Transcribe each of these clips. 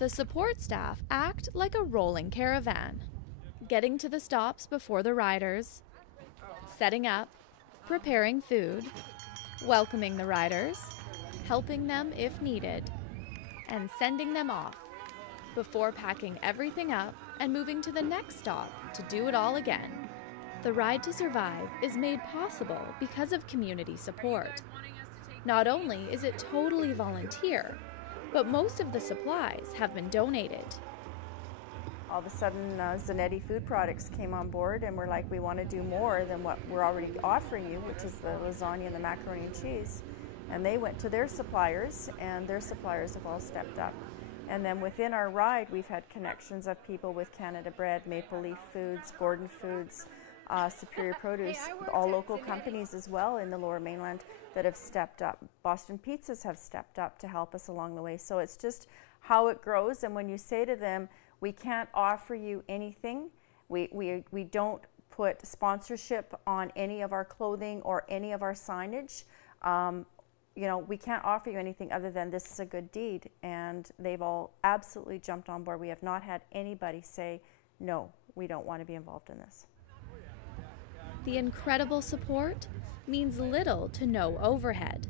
The support staff act like a rolling caravan, getting to the stops before the riders, setting up, preparing food, welcoming the riders, helping them if needed, and sending them off before packing everything up and moving to the next stop to do it all again. The Ride to Survive is made possible because of community support. Not only is it totally volunteer, but most of the supplies have been donated. All of a sudden, Zanetti Food Products came on board and we're like, we want to do more than what we're already offering you, which is the lasagna and the macaroni and cheese. And they went to their suppliers, and their suppliers have all stepped up. And then within our ride, we've had connections of people with Canada Bread, Maple Leaf Foods, Gordon Foods, Superior Produce, all local companies as well in the Lower Mainland that have stepped up. Boston Pizzas have stepped up to help us along the way. So it's just how it grows. And when you say to them, we can't offer you anything, we don't put sponsorship on any of our clothing or any of our signage. You know, we can't offer you anything other than this is a good deed, and they've all absolutely jumped on board. We have not had anybody say, no, we don't want to be involved in this. The incredible support means little to no overhead.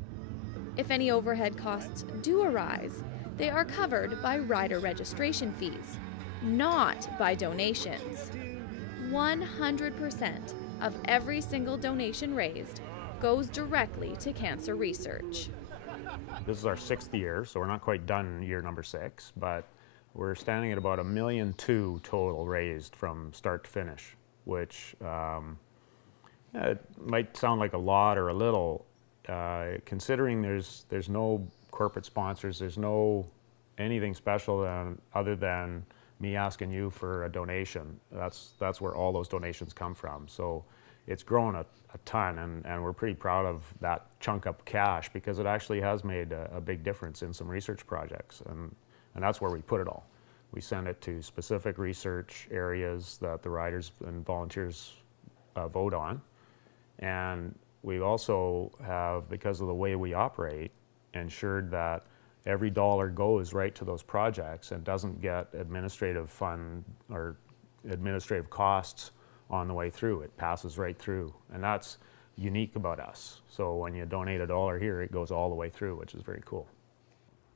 If any overhead costs do arise, they are covered by rider registration fees, not by donations. 100% of every single donation raised goes directly to cancer research. This is our 6th year, so we're not quite done year number 6, but we're standing at about $1.2 million total raised from start to finish, which it might sound like a lot or a little, considering there's no corporate sponsors, there's no anything special other than me asking you for a donation. That's where all those donations come from. So it's grown a ton, and we're pretty proud of that chunk of cash because it actually has made a big difference in some research projects, and that's where we put it all. We send it to specific research areas that the riders and volunteers vote on, and we also have, because of the way we operate, ensured that every dollar goes right to those projects and doesn't get administrative fund or administrative costs on the way through. It passes right through, and that's unique about us. So when you donate $1 here, it goes all the way through, which is very cool.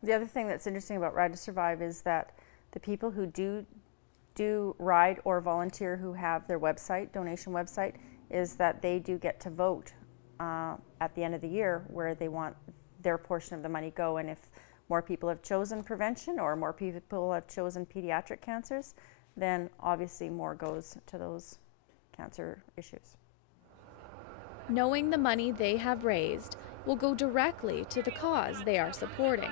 The other thing that's interesting about Ride to Survive is that the people who do ride or volunteer who have their website, donation website, is that they do get to vote at the end of the year where they want their portion of the money go. And if more people have chosen prevention or more people have chosen pediatric cancers, then obviously more goes to those cancer issues. Knowing the money they have raised will go directly to the cause they are supporting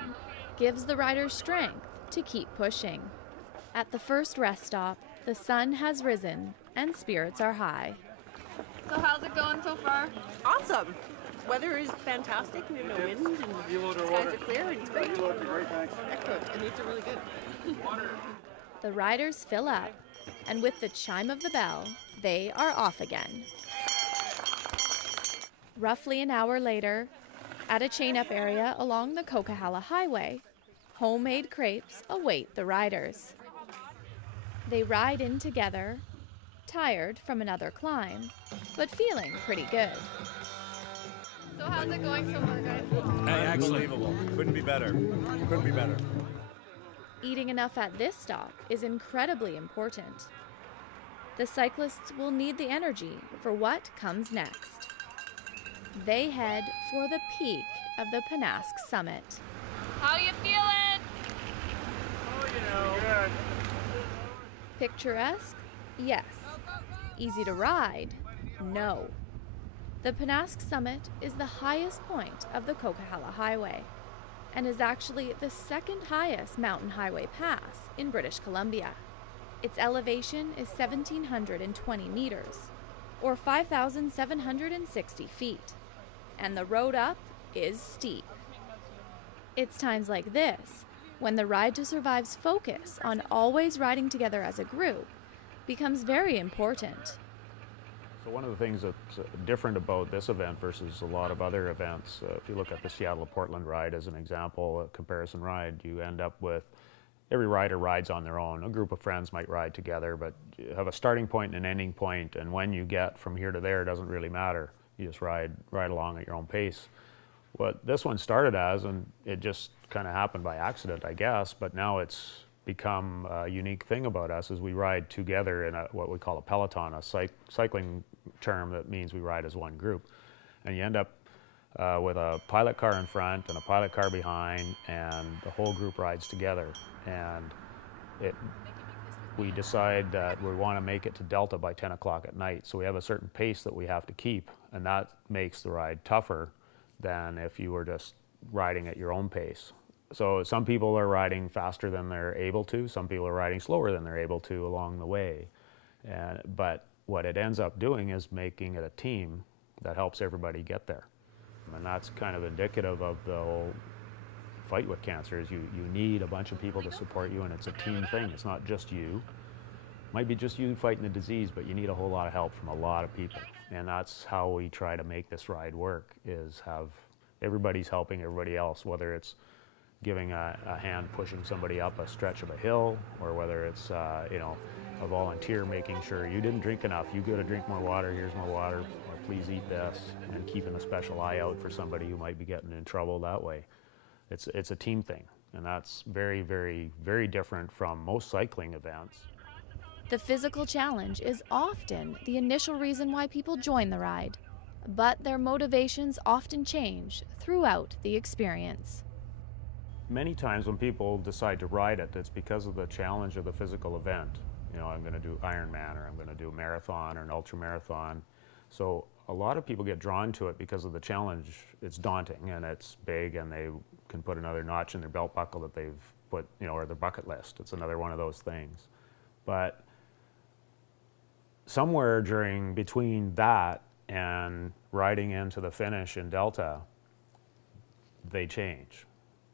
gives the riders strength to keep pushing. At the first rest stop, the sun has risen and spirits are high. So how's it going so far? Awesome. Weather is fantastic. We have no wind and skies are clear and it's great. Excellent. And these are really good. The riders fill up, and with the chime of the bell, they are off again. Roughly an hour later, at a chain-up area along the Coquihalla Highway, homemade crepes await the riders. They ride in together, tired from another climb, but feeling pretty good. So how's it going so far, guys? Unbelievable. Couldn't be better. Couldn't be better. Eating enough at this stop is incredibly important. The cyclists will need the energy for what comes next. They head for the peak of the Penasque summit. How you feeling? Oh, you know. Good. Picturesque? Yes. Easy to ride? No. The Penasque summit is the highest point of the Coquihalla Highway and is actually the second highest mountain highway pass in British Columbia. Its elevation is 1,720 meters, or 5,760 feet, and the road up is steep. It's times like this when the Ride to Survive's focus on always riding together as a group becomes very important. So one of the things that's different about this event versus a lot of other events, if you look at the Seattle to Portland ride as an example, a comparison ride, you end up with every rider rides on their own. A group of friends might ride together, but you have a starting point and an ending point, and when you get from here to there doesn't really matter. You just ride along at your own pace. What this one started as, and it just kind of happened by accident, I guess, but now it's become a unique thing about us is we ride together in what we call a peloton, a cycling term that means we ride as one group. And you end up with a pilot car in front and a pilot car behind, and the whole group rides together. And we decide that we want to make it to Delta by 10 o'clock at night. So we have a certain pace that we have to keep, and that makes the ride tougher than if you were just riding at your own pace. So some people are riding faster than they're able to, some people are riding slower than they're able to along the way. But what it ends up doing is making it a team that helps everybody get there. And that's kind of indicative of the whole fight with cancer is you need a bunch of people to support you, and it's a team thing. It's not just you. It might be just you fighting the disease, but you need a whole lot of help from a lot of people. And that's how we try to make this ride work, is have everybody's helping everybody else, whether it's giving a hand pushing somebody up a stretch of a hill, or whether it's you know, a volunteer making sure you didn't drink enough, you got to drink more water, here's more water, or please eat this, and keeping a special eye out for somebody who might be getting in trouble that way. It's a team thing, and that's very, very, very different from most cycling events. The physical challenge is often the initial reason why people join the ride, but their motivations often change throughout the experience. Many times when people decide to ride it, it's because of the challenge of the physical event. You know, I'm going to do Ironman, or I'm going to do a marathon or an ultra marathon. So a lot of people get drawn to it because of the challenge. It's daunting and it's big, and they can put another notch in their belt buckle that they've put, you know, or their bucket list. It's another one of those things. But somewhere between that and riding into the finish in Delta, they change.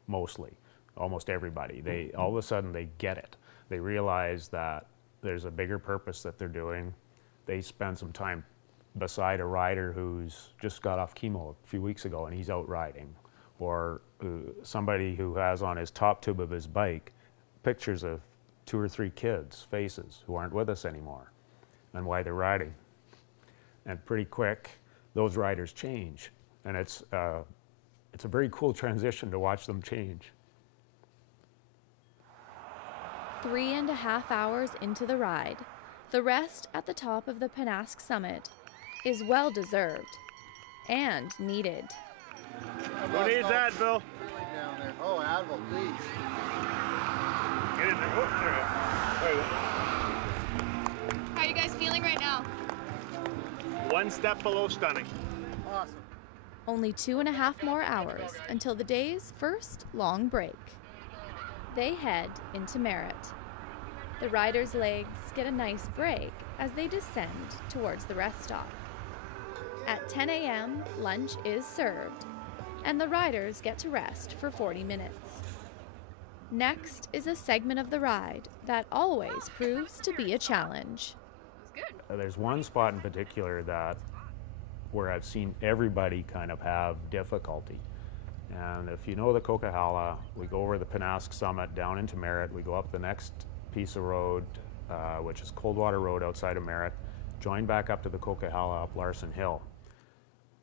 Mostly, almost everybody. All of a sudden they get it. They realize that there's a bigger purpose that they're doing. They spend some time beside a rider who's just got off chemo a few weeks ago and he's out riding, or somebody who has on his top tube of his bike pictures of 2 or 3 kids' faces who aren't with us anymore, and why they're riding. And pretty quick, those riders change, and it's a very cool transition to watch them change. 3.5 hours into the ride, the rest at the top of the Penasque summit is well deserved and needed. Who needs Advil? Down there. Oh, Advil, please. Get in there. How are you guys feeling right now? One step below stunning. Awesome. Only 2.5 more hours until the day's first long break. They head into Merritt. The riders' legs get a nice break as they descend towards the rest stop. At 10 a.m., lunch is served, and the riders get to rest for 40 minutes. Next is a segment of the ride that always proves to be a challenge. There's one spot in particular where I've seen everybody kind of have difficulty. And if you know the Coquihalla, we go over the Penasque summit down into Merritt, we go up the next piece of road, which is Coldwater Road outside of Merritt, join back up to the Coquihalla up Larson Hill.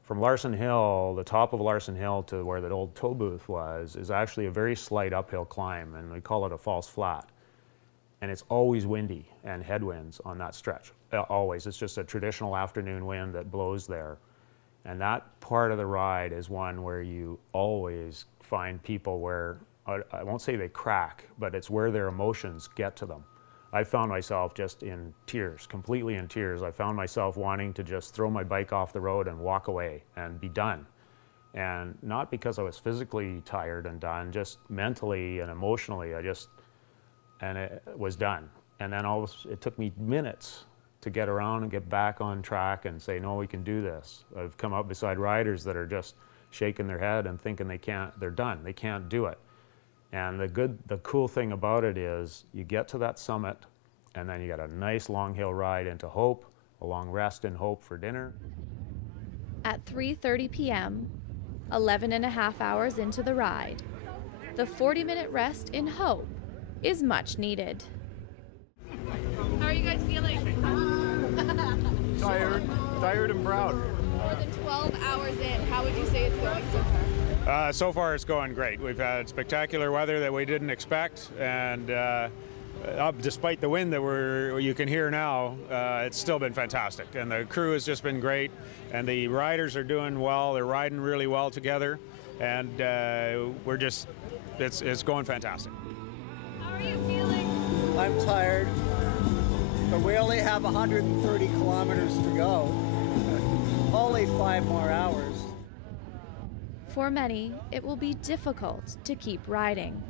From Larson Hill, the top of Larson Hill to where the old tow booth was, is actually a very slight uphill climb, and we call it a false flat. And it's always windy and headwinds on that stretch. Always. It's just a traditional afternoon wind that blows there. And that part of the ride is one where you always find people where, I won't say they crack, but it's where their emotions get to them. I found myself just in tears, completely in tears. I found myself wanting to just throw my bike off the road and walk away and be done. And not because I was physically tired and done, just mentally and emotionally, and it was done. And then it took me minutes to get around and get back on track and say, no, we can do this. I've come up beside riders that are just shaking their head and thinking they're done, they can't do it. And the cool thing about it is you get to that summit, and then you got a nice long hill ride into Hope, a long rest in Hope for dinner. At 3:30 p.m., 11.5 hours into the ride, the 40-minute rest in Hope is much needed. How are you guys feeling? Tired and proud. More than 12 hours in, how would you say it's going so far? So far it's going great. We've had spectacular weather that we didn't expect, and despite the wind that you can hear now, it's still been fantastic. And the crew has just been great, and the riders are doing well. They're riding really well together, and it's going fantastic. How are you feeling? I'm tired, but we only have 130 kilometers to go. Only 5 more hours. For many, it will be difficult to keep riding,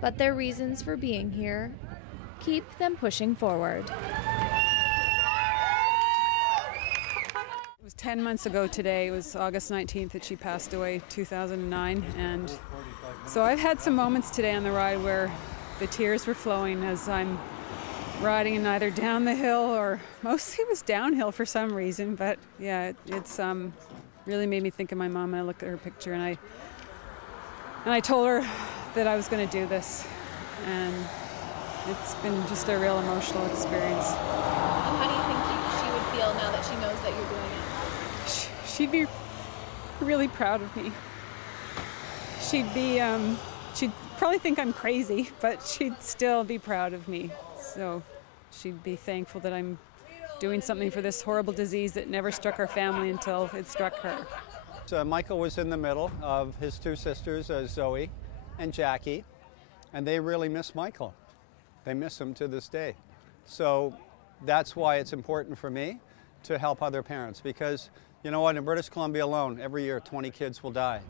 but their reasons for being here keep them pushing forward. It was 10 months ago today. It was August 19th that she passed away, 2009. And so I've had some moments today on the ride where the tears were flowing as I'm riding and either down the hill or mostly it was downhill for some reason. But yeah, it's really made me think of my mom. I looked at her picture and I told her that I was going to do this. And it's been just a real emotional experience. And how do you think she would feel now that she knows that you're doing it? She'd be really proud of me. She'd probably think I'm crazy, but she'd still be proud of me. So she'd be thankful that I'm doing something for this horrible disease that never struck our family until it struck her. So Michael was in the middle of his 2 sisters, Zoe and Jackie, and they really miss Michael. They miss him to this day. So that's why it's important for me to help other parents, because you know what, in British Columbia alone, every year 20 kids will die.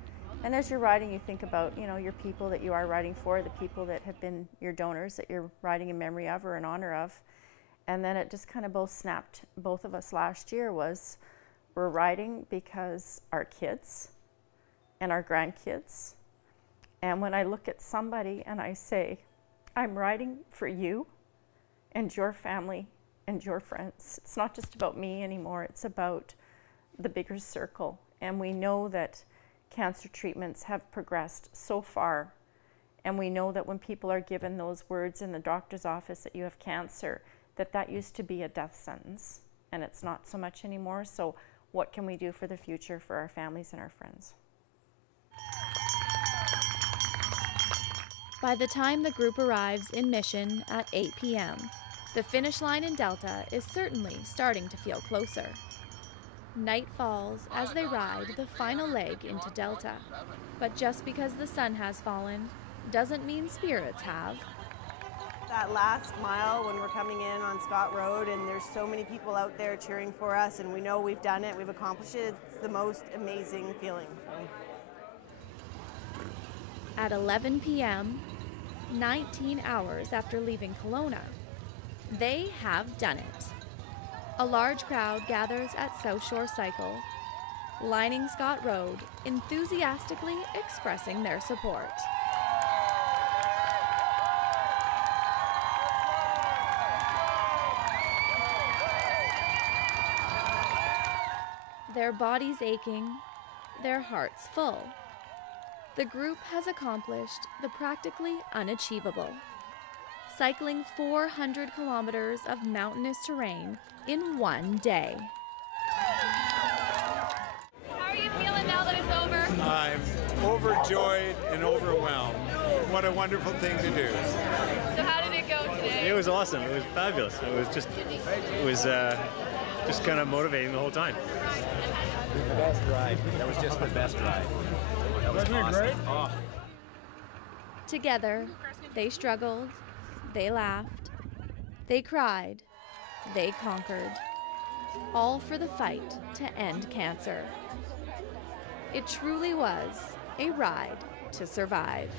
And as you're riding, you think about, your people that you are riding for, the people that have been your donors that you're riding in memory of or in honor of. And then it just kind of both snapped both of us last year was we're riding because our kids and our grandkids. And when I look at somebody and I say, I'm riding for you and your family and your friends. It's not just about me anymore. It's about the bigger circle. And we know that cancer treatments have progressed so far. And we know that when people are given those words in the doctor's office that you have cancer, that used to be a death sentence. And it's not so much anymore. So what can we do for the future for our families and our friends? By the time the group arrives in Mission at 8 p.m., the finish line in Delta is certainly starting to feel closer. Night falls as they ride the final leg into Delta. But just because the sun has fallen doesn't mean spirits have. That last mile when we're coming in on Scott Road and there's so many people out there cheering for us and we know we've done it, we've accomplished it, it's the most amazing feeling. At 11 p.m., 19 hours after leaving Kelowna, they have done it. A large crowd gathers at South Shore Cycle, lining Scott Road, enthusiastically expressing their support. Their bodies aching, their hearts full. The group has accomplished the practically unachievable, cycling 400 kilometers of mountainous terrain in one day. How are you feeling now that it's over? I'm overjoyed and overwhelmed. What a wonderful thing to do. So how did it go today? It was awesome. It was fabulous. It was just kind of motivating the whole time. The best ride. That was just the best ride. That was awesome. Great? Oh. Together, they struggled, they laughed, they cried, they conquered, all for the fight to end cancer. It truly was a ride to survive.